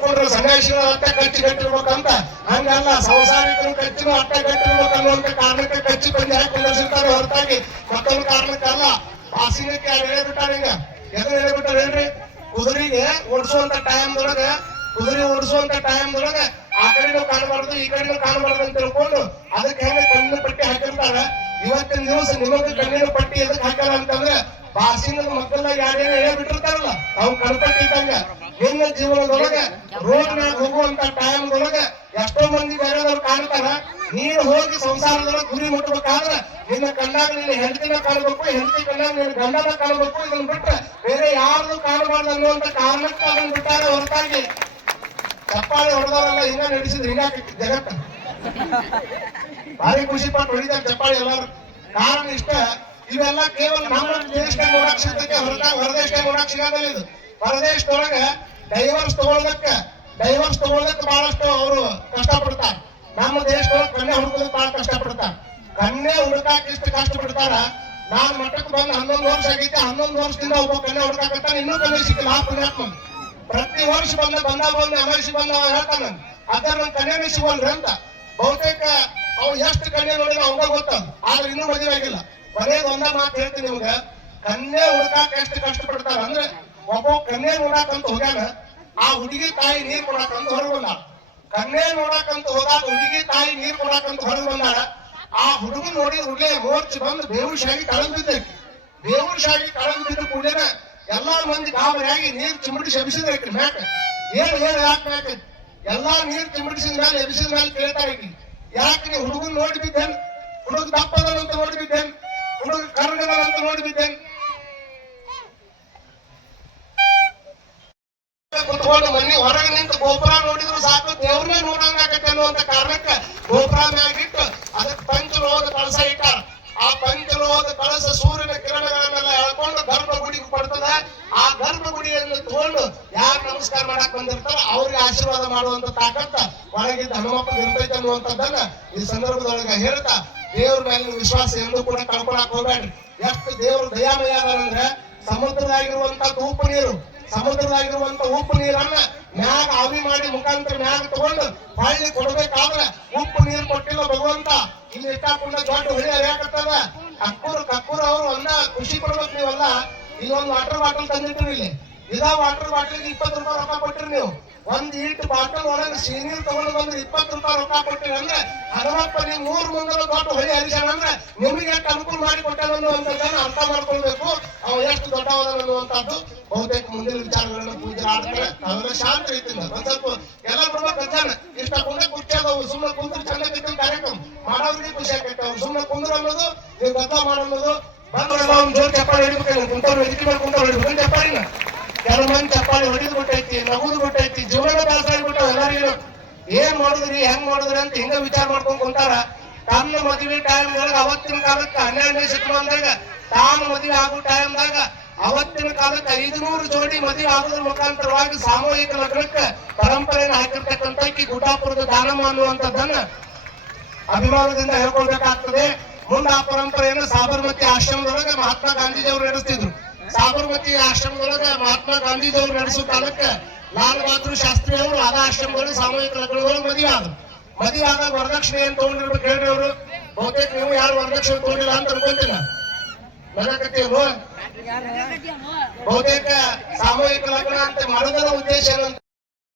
ಸನ್ಯಾಸಿಗಳು ಅಟ್ಟ ಕಚ್ಚಿ ಕಟ್ಟಿರ್ಬೇಕಂತ. ಹಂಗಲ್ಲ ಸಂಸಾರಿಕರು ಕಚ್ಚಿನ ಅಟ್ಟ ಕಟ್ಟಿರ್ಬೇಕು ಅನ್ನುವಂತ ಕಾರಣಕ್ಕೆ ಕಚ್ಚಿ ಬಂದು ಯಾಕೆ ಕುಂದಿರ್ಸಿರ್ತಾರೆ ಹೊರತಾಗಿ. ಮತ್ತೊಂದು ಕಾರಣಕ್ಕಲ್ಲ ಪಾಸಿಂಗಕ್ಕೆ ಯಾರು ಹೇಳಿಬಿಟ್ಟಾರ ಹಿಂಗ ಎದು ಹೇಳಿಬಿಟ್ಟಾರ ಹೇಳ್ರಿ ಕುದುರೆಗೆ ಓಡಿಸುವಂತ ಟೈಮ್ ಒಳಗ, ಕುದುರೆ ಓಡಿಸುವಂತ ಟೈಮ್ ಒಳಗ ಆ ಕಡೆನೂ ಕಾಣಬಾರ್ದು, ಈ ಕಡೆನೂ ಕಾಣಬಾರ್ದು ಅಂತ ತಿಳ್ಕೊಂಡು ಅದಕ್ಕೆ ಹೆಂಗ ಕಣ್ಣಿನ ಪಟ್ಟಿ ಹಾಕಿರ್ತಾರ. ಇವತ್ತಿನ ದಿವಸ ನಿಮಗೆ ಕಣ್ಣಿನ ಪಟ್ಟಿ ಎದಕ್ ಹಾಕ್ಯಾರ ಅಂತಂದ್ರೆ ಬಾಸಿನ ಮಕ್ಕಳ ಯಾರೇನೋ ಹೇಳ್ಬಿಟ್ಟಿರ್ತಾರಲ್ಲ, ಅವ್ರು ಕಣ್ಪಟ್ಟಿ ಇದ್ದಂಗ. ನಿನ್ನ ಜೀವನದೊಳಗೆ ರೋಡ್ ಮ್ಯಾಗ ಹೋಗುವಂತ ಟೈಮ್ ಒಳಗೆ ಎಷ್ಟೋ ಮಂದಿ ಬೇರೆದವ್ರು ಕಾಣ್ತಾರ. ನೀನು ಹೋಗಿ ಸಂಸಾರದೊಳಗೆ ಗುರಿ ಮುಟ್ಟಬೇಕಾದ್ರೆ ನಿನ್ನ ಕಣ್ಣಾಗ ನಿನ್ನ ಹೆಂಡತಿನ ಕಾಣಬೇಕು, ಹೆಂಡತಿ ಕಣ್ಣಾಗ ನಿನ್ನ ಗಂಡನ ಕಾಣಬೇಕು. ಇದನ್ನ ಬಿಟ್ಟರೆ ಬೇರೆ ಯಾರ್ದು ಕಾಣಬಾರ್ದು ಅನ್ನುವಂತ ಕಾರಣಕ್ಕೆ ಅದನ್ನ ಬಿಟ್ಟಾರೆ ಹೊರತಾಗಿ ಚಪ್ಪಾಳೆ ಹೊಡೆದವರೆಲ್ಲ ಹಿಂಗ ನಡೆಸಿದ್ರೆ ಹಿಂಗ ಜಗತ್ತ? ಭಾರಿ ಖುಷಿ ಪಟ್ಟು ಹೊಡಿತಾರೆ ಚಪ್ಪಾಳೆ ಎಲ್ಲಾರು. ಕಾರಣ ಇಷ್ಟ, ಇವೆಲ್ಲ ಕೇವಲ ನಮ್ಮ ದೇಶದಾಗ ನೋಡಕ್ ಹೊರತಾಗಿ ಹೊರದೇಶದಾಗ ನೋಡಕ್ ಸಿಗೋದಿಲ್ಲ ಇದು. ಹೊರದೇಶದೊಳಗ ಡೈವರ್ಸ್ ತಗೊಳ್ಳಕ್ಕ ಡೈವರ್ಸ್ ತಗೊಳ್ಳೋದಕ್ಕೆ ಬಹಳಷ್ಟು ಅವರು ಕಷ್ಟಪಡ್ತಾರ. ನಮ್ಮ ದೇಶದೊಳಗೆ ಕನ್ಯೆ ಹುಡುಕೋದಕ್ಕೆ ಬಹಳ ಕಷ್ಟಪಡ್ತಾರ. ಕನ್ಯೆ ಹುಡುಕಾಕ ಇಷ್ಟು ಕಷ್ಟಪಡ್ತಾರ? ನಾನ್ ಮಠಕ್ಕೆ ಬಂದು ಹನ್ನೊಂದು ವರ್ಷ ಆಗೈತೆ, ಹನ್ನೊಂದು ವರ್ಷದಿಂದ ಒಬ್ಬ ಕನ್ಯೆ ಹುಡುಕಾಕತ್ತಾನ, ಇನ್ನೂ ಕನ್ಯೆ ಸಿಕ್ಕಿಲ್ಲ, ಆ ಪುಣ್ಯಾತ್ಮ. ಪ್ರತಿ ವರ್ಷ ಬಂದ ಬಂದ ಬಂದು ಅಮರಿಸಿ ಬಂದ ಅವ ಹೇಳ್ತಾನ ಅದ್ರ ನನ್ ಕನ್ಯಾನೇ ಸಿಗೋಲ್ರಿ ಅಂತ. ಬಹುತೇಕ ಅವ್ ಎಷ್ಟು ಕನ್ಯೆ ನೋಡಿದ್ರೆ ಅವಾಗ ಗೊತ್ತದ, ಆದ್ರೆ ಇನ್ನೂ ಮದುವೆ ಆಗಿಲ್ಲ. ಕೊನೆಗೆ ಒಂದ ಮಾತು ಹೇಳ್ತೀನಿ ನಿಮ್ಗೆ, ಕನ್ಯೆ ಹುಡುಕಾಕ ಎಷ್ಟು ಪಡ್ತಾರ ಅಂದ್ರೆ ಒಬ್ಬ ಕನ್ನೆ ನೋಡಕಂತ ಹೋಗ್ಯಾನ ಆ ಹುಡುಗಿ ತಾಯಿ ನೀರ್ ಕೊಡಾಕಂತ ಹೊರಗೆ ಬಂದಾಳ. ಕನ್ನೆ ನೋಡಾಕಂತ ಹೋದಾಗ ಹುಡುಗಿ ತಾಯಿ ನೀರ್ ಕೊಡಾಕಂತ ಹೊರಗೆ ಬಂದಾಳ. ಆ ಹುಡುಗ ನೋಡಿ ಹುಡುಗಿ ಮೋರ್ಚ್ ಬಂದು ಬೇವುಶಾಗಿ ಕಳಂಗ್ ಬಿದ್ದೈತಿ. ಬೇವುಶಾಗಿ ಕಳಂಗ್ ಬಿದ್ದ ಕೂಡ ಎಲ್ಲಾ ಮಂದಿ ಗಾಬರಿಯಾಗಿ ನೀರ್ ಚಿಮುಟಿ ಶಬಿಸಿದ್ರಿ ಮ್ಯಾಕ. ಏನ್ ಏನ್ ಯಾಕೆ ಯಾಕ ಎಲ್ಲಾ ನೀರ್ ಚಿಮುಟಿಸಿದ ಮೇಲೆ ಎಬಿಸಿದ ಮೇಲೆ ಕೇಳ್ತಾ ಇದ್ವಿ ಯಾಕೆ ನೀವು ಹುಡುಗನ್ ನೋಡಿ ಬಿದ್ದೇನ್? ಹುಡುಗ ದಪ್ಪದನಂತ ನೋಡಿ ಬಿದ್ದೇನ್? ಹುಡುಗ ನೋಡಿ ಗೋಪುರ ನೋಡಿದ್ರು ಸಾಕು, ದೇವ್ರನ್ನೇ ನೋಡಂಗ ಆಗತ್ತೆ ಅನ್ನುವಂತ ಕಾರಣಕ್ಕೆ ಗೋಪುರ ಮ್ಯಾಗಿಟ್ಟು ಅದಕ್ಕೆ ಪಂಚಲೋಹದ ಕಳಸ ಇಟ್ಟಾರ. ಆ ಪಂಚಲೋಹದ ಕಳಸ ಸೂರ್ಯನ ಕಿರಣಗಳನ್ನೆಲ್ಲ ಎಳ್ಕೊಂಡು ಗರ್ಭಗುಡಿಗೆ ಕೊಡ್ತದ. ಆ ಗರ್ಭಗುಡಿಯನ್ನು ತಗೊಂಡು ಯಾರು ನಮಸ್ಕಾರ ಮಾಡಕ್ ಬಂದಿರ್ತಾರ ಅವ್ರಿಗೆ ಆಶೀರ್ವಾದ ಮಾಡುವಂತ ತಾಕತ್ತ ಒಳಗಿದ್ದ ಹನುಮಪ್ಪ ಇರ್ತೈತೆ ಅನ್ನುವಂಥದ್ದನ್ನ ಈ ಸಂದರ್ಭದೊಳಗೆ ಹೇಳ್ತಾ ದೇವ್ರ ಮೇಲಿನ ವಿಶ್ವಾಸ ಎಂದು ಕೂಡ ಕಳ್ಕೊಳಕ್ ಹೋಗ್ಬೇಡ್ರಿ. ಎಷ್ಟು ದೇವ್ರ ದಯಾಮಯ ಅಂದ್ರೆ ಸಮುದ್ರದಾಗಿರುವಂತ ಉಪ್ಪು ನೀರು, ಸಮುದ್ರದಾಗಿರುವಂತ ಉಪ್ಪು ನೀರನ್ನ ಮ್ಯಾಗ ಆವಿ ಮಾಡಿ ಮುಖಾಂತರ ಮ್ಯಾಗ ತಗೊಂಡು ಹಳ್ಳಿ ಕೊಡ್ಬೇಕಾದ್ರೆ ಉಪ್ಪು ನೀರು ಕೊಟ್ಟಿಲ್ಲ ಭಗವಂತ. ಇಲ್ಲಿ ಇಟ್ಟಾಕೊಂಡ ದೊಡ್ಡ ಹುಳಿ ಹರಿಯಾಕತ್ತದ ಕಕ್ಕೂರು ಕಕ್ಕೂರು ಅವರು ಅನ್ನ ಖುಷಿ ಕೊಡ್ಬೇಕು ನೀವಲ್ಲ. ಇಲ್ಲಿ ಒಂದು ವಾಟರ್ ಬಾಟಲ್ ತಂದಿಟ್ರಿ ಇಲ್ಲಿ ಇದಾ ವಾಟರ್ ಬಾಟಲ್ ಇಪ್ಪತ್ತು ರೂಪಾಯಿ ರೊಕ್ಕ ಕೊಟ್ಟಿರಿ ನೀವು. ಒಂದ್ ಈಟ್ ಬಾಟಲ್ ಒಳಗೆ ಸೀನೀರ್ ತಗೊಂಡು ಬಂದ್ರೆ ಇಪ್ಪತ್ತು ರೂಪಾಯಿ ರೊಕ್ಕ ಕೊಟ್ಟಿರಿ ಅಂದ್ರೆ ಹನುಮಪ್ಪ, ನೀವು ಮೂರ್ ಮುಂದರ ದೊಡ್ಡ ಹೊಳಿ ಹರಿಸ್ಯಾನ ಅಂದ್ರೆ ನಿಮ್ಗೆ ಅನುಕೂಲ ಮಾಡಿ ಕೊಟ್ಟಾನ ಅಂತ ಅರ್ಥ ಮಾಡ್ಕೊಳ್ಬೇಕು. ಅವ್ ಎಷ್ಟು ದೊಡ್ಡವನ ಅವೆಲ್ಲ ಶಾಂತ ಐತಿ ಒಂದ್ ಸ್ವಲ್ಪ ಎಲ್ಲ ಬಿಡ್ಬೇಕು ಕಥಾನ ಇಷ್ಟ ಕುಂದೆ ಕುರ್ಚಿ ಅದಾವ ಸುಮ್ಮನೆ ಕುಂದ್ರ ಚಂದ ಕಾರ್ಯಕ್ರಮ ಮಾಡೋರಿಗೆ ಖುಷಿ ಆಗೈತೆ ಅವ್ರು ಸುಮ್ಮನೆ ಕುಂದ್ರ ಅನ್ನೋದು ನೀವು ಗದ್ದ ಮಾಡೋದು ಬಂದ್ರಲ್ಲ ಅವ್ನು ಜೋರ್ ಚಪ್ಪಾಳಿ ಹೊಡಿಬೇಕು ಕುಂತವ್ರು ವೇದಿಕೆ ಮೇಲೆ ಕುಂತವ್ರು ಹೊಡಿಬೇಕು? ಚಪ್ಪಾಳಿನ ಕೆಲವು ಮಂದಿ ಚಪ್ಪಾಳಿ ಹೊಡಿದ್ ಬಿಟ್ಟೈತಿ, ನಗುದು ಬಿಟ್ಟೈತಿ ಜೀವನ ದಾಸ ಆಗ್ಬಿಟ್ಟು ಎಲ್ಲರಿಗೂ ಏನ್. ಮಾಡಿದ್ರಿ, ಹೆಂಗ್ ಮಾಡಿದ್ರಿ ಅಂತ ಹಿಂಗ ವಿಚಾರ ಮಾಡ್ಕೊಂಡ್ ಕುಂತಾರ. ತನ್ನ ಮದುವೆ ಟೈಮ್ ಒಳಗ ಅವತ್ತಿನ ಕಾಲಕ್ಕೆ ಹನ್ನೆರಡನೇ ಶತಮಾನದಾಗ, ತಾನು ಮದುವೆ ಆಗೋ ಟೈಮ್ದಾಗ ಅವತ್ತಿನ ಕಾಲಕ್ಕೆ ಐದುನೂರು ಜೋಡಿ ಮದಿ ಆಗೋದ್ರ ಮುಖಾಂತರವಾಗಿ ಸಾಮೂಹಿಕ ಲಗ್ನಕ್ಕೆ ಪರಂಪರೆಯನ್ನು ಹಾಕಿರ್ತಕ್ಕಂಥ ಗುಡ್ಡಾಪುರದ ದಾನಮ ಅನ್ನುವಂಥದ್ದನ್ನ ಅಭಿಮಾನದಿಂದ ಹೇಳ್ಕೊಳ್ಬೇಕಾಗ್ತದೆ. ಮುಂದೆ ಆ ಪರಂಪರೆಯನ್ನು ಸಾಬರಮತಿ ಆಶ್ರಮದೊಳಗೆ ಮಹಾತ್ಮ ಗಾಂಧೀಜಿಯವರು ನಡೆಸ್ತಿದ್ರು. ಸಾಬರಮತಿ ಆಶ್ರಮದೊಳಗೆ ಮಹಾತ್ಮ ಗಾಂಧೀಜಿಯವರು ನಡೆಸೋ ಕಾಲಕ್ಕೆ ಲಾಲ್ ಬಹದ್ದೂರ್ ಶಾಸ್ತ್ರಿ ಅವರು ಆದ ಆಶ್ರಮದೊಳಗೆ ಸಾಮೂಹಿಕ ಲಗ್ನದೊಳಗೆ ಮದುವೆ ಆದ್ರು. ಮದುವೆ ಆದಾಗ ವರದಕ್ಷಿಣೆ ಏನ್ ತಗೊಂಡಿರ್ಬೇಕು ಹೇಳ್ರಿ ಅವರು? ಬಹುತೇಕ ನೀವು ಯಾರು ವರದಕ್ಷಿಣೆ ತಗೊಂಡಿಲ್ಲ ಅಂತ ಅನ್ಕೊಂತೀನ ನಗಕತ್ತೀವಿ ಬಹುತೇಕ ಸಾಮೂಹಿಕ ಲಗ್ನ ಅಂತ ಮಾಡೋದರ ಉದ್ದೇಶ